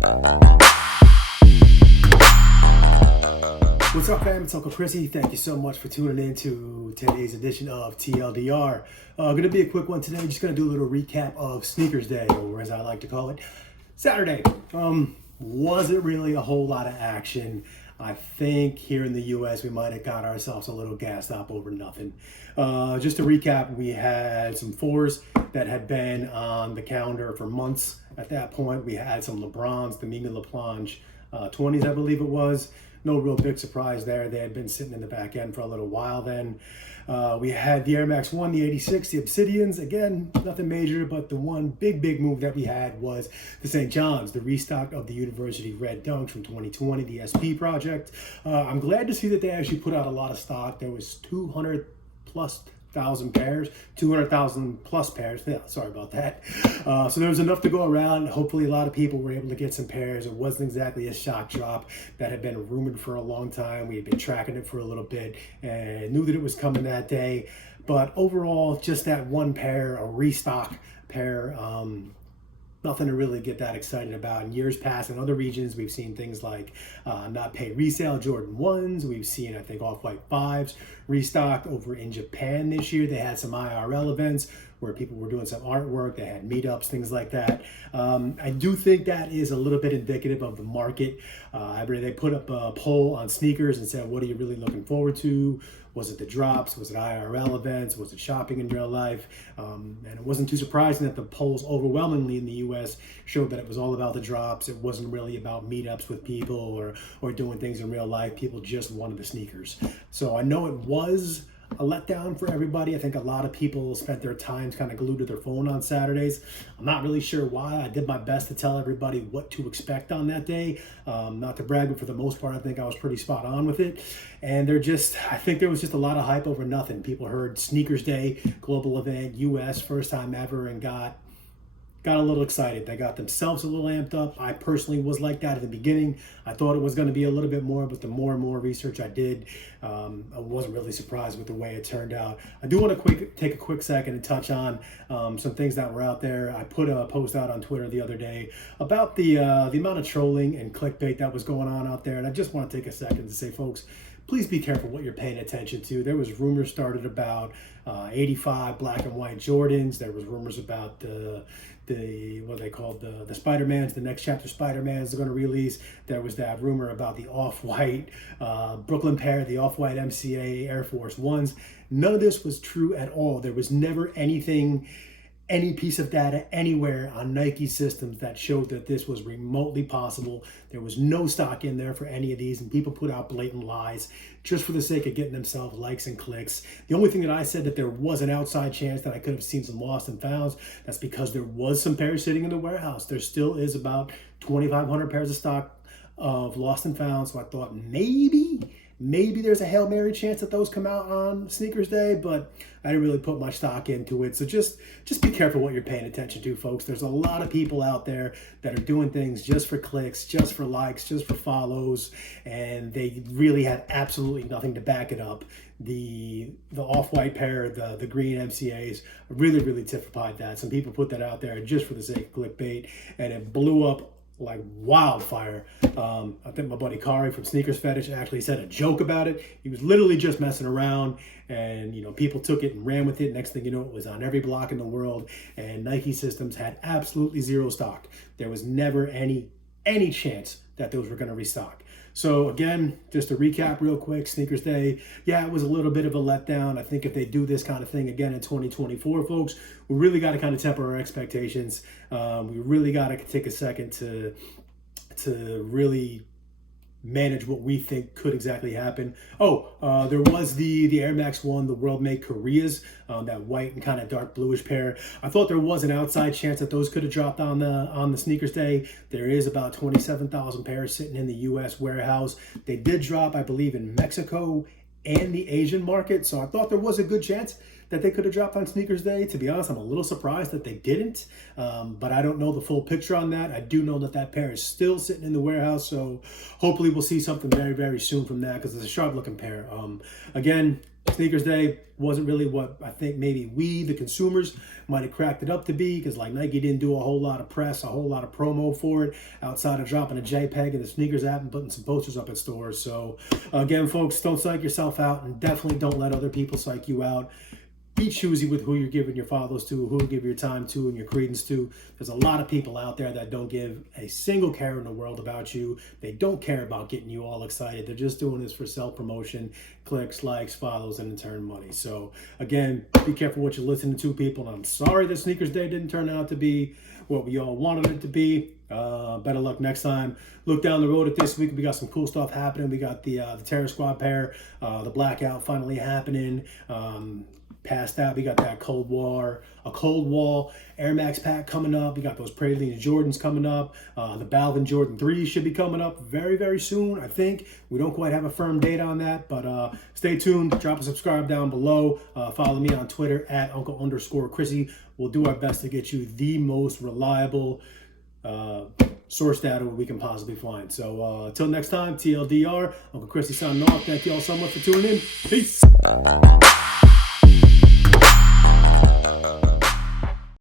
What's up, fam? It's Uncle Chrissy. Thank you so much for tuning in to today's edition of TLDR. Going to be a quick one today. Just going to do a little recap of Sneakers Day, or as I like to call it, Saturday. Wasn't really a whole lot of action. I think here in the U.S. we might have got ourselves a little gassed up over nothing. Just to recap, we had some fours that had been on the calendar for months. At that point, we had some LeBrons, the Mimi LaPlange 20s, I believe it was. No real big surprise there. They had been sitting in the back end for a little while then. We had the Air Max 1, the 86, the Obsidians. Again, nothing major, but the one big move that we had was the St. John's, the restock of the University Red Dunks from 2020, the SP project. I'm glad to see that they actually put out a lot of stock. There was 200,000 pairs, 200,000 plus pairs. Yeah, sorry about that. So there was enough to go around. Hopefully a lot of people were able to get some pairs. It wasn't exactly a shock drop that had been rumored for a long time. We had been tracking it for a little bit and knew that it was coming that day. But overall, just that one pair, a restock pair, nothing to really get that excited about. In years past, in other regions, we've seen things like not pay resale Jordan 1s. We've seen, I think, Off-White 5s restock. Over in Japan this year, they had some IRL events where people were doing some artwork. They had meetups, things like that. I do think that is a little bit indicative of the market. They put up a poll on sneakers and said, what are you really looking forward to? Was it the drops? Was it IRL events? Was it shopping in real life? And it wasn't too surprising that the polls overwhelmingly in the US showed that it was all about the drops. It wasn't really about meetups with people or doing things in real life. People just wanted the sneakers. So I know it was a letdown for everybody. I think a lot of people spent their times kind of glued to their phone on Saturdays. I'm not really sure why. I did my best to tell everybody what to expect on that day. Not to brag, but for the most part, I think I was pretty spot on with it. And I think there was just a lot of hype over nothing. People heard Sneakers Day, global event, US, first time ever, and got a little excited. They got themselves a little amped up. I personally was like that at the beginning. I thought it was going to be a little bit more, but the more and more research I did, I wasn't really surprised with the way it turned out. I do want to take a quick second and touch on some things that were out there. I put a post out on Twitter the other day about the amount of trolling and clickbait that was going on out there, and I just want to take a second to say, folks, please be careful what you're paying attention to. There was rumors started about 85 black and white Jordans. There was rumors about the what they called the Spider-Mans, the next chapter Spider-Mans are going to release. There was that rumor about the off-white Brooklyn pair, the off-white MCA Air Force Ones. None of this was true at all. There was never any piece of data anywhere on Nike systems that showed that this was remotely possible. There was no stock in there for any of these, and people put out blatant lies just for the sake of getting themselves likes and clicks. The only thing that I said that there was an outside chance that I could have seen some lost and founds, that's because there was some pairs sitting in the warehouse. There still is about 2,500 pairs of stock of lost and found, so I thought maybe there's a Hail Mary chance that those come out on Sneakers Day, but I didn't really put much stock into it. So just be careful what you're paying attention to, folks. There's a lot of people out there that are doing things just for clicks, just for likes, just for follows, and they really had absolutely nothing to back it up. The off-white pair, the green MCAs, really typified that. Some people put that out there just for the sake of clickbait, and it blew up like wildfire. I think my buddy Kari from Sneakers Fetish actually said a joke about it. He was literally just messing around, and people took it and ran with it. Next thing you know, it was on every block in the world, and Nike systems had absolutely zero stock. There was never any chance that those were going to restock. So again, just to recap real quick, Sneakers Day, yeah, it was a little bit of a letdown. I think if they do this kind of thing again in 2024, folks, we really got to kind of temper our expectations. We really got to take a second to really manage what we think could exactly happen. There was the Air Max 1, the World Made Koreas, that white and kind of dark bluish pair. I thought there was an outside chance that those could have dropped on the Sneakers Day. There is about 27,000 pairs sitting in the US warehouse. They did drop, I believe, in Mexico and the Asian market, so I thought there was a good chance that they could have dropped on Sneakers Day. To be honest, I'm a little surprised that they didn't, but I don't know the full picture on that. I do know that that pair is still sitting in the warehouse, so hopefully we'll see something very, very soon from that, because it's a sharp looking pair. Again, Sneakers Day wasn't really what I think maybe we, the consumers, might have cracked it up to be, because like Nike didn't do a whole lot of press, a whole lot of promo for it, outside of dropping a JPEG in the Sneakers app and putting some posters up at stores. So again, folks, don't psych yourself out, and definitely don't let other people psych you out. Be choosy with who you're giving your follows to, who you give your time to and your credence to. There's a lot of people out there that don't give a single care in the world about you. They don't care about getting you all excited. They're just doing this for self-promotion, clicks, likes, follows, and in turn money. So again, be careful what you're listening to, people. And I'm sorry that Sneakers Day didn't turn out to be what we all wanted it to be. Better luck next time. Look down the road at this week. We got some cool stuff happening. We got the Terror Squad pair, the blackout finally happening. Past that, we got that Cold Wall Air Max pack coming up. We got those Praline Jordans coming up. The Balvin Jordan 3 should be coming up very, very soon, I think. We don't quite have a firm date on that, but stay tuned. Drop a subscribe down below. Follow me on Twitter at Uncle_Chrissy. We'll do our best to get you the most reliable source data we can possibly find. So until next time, TLDR, Uncle Chrissy signing off. Thank you all so much for tuning in. Peace.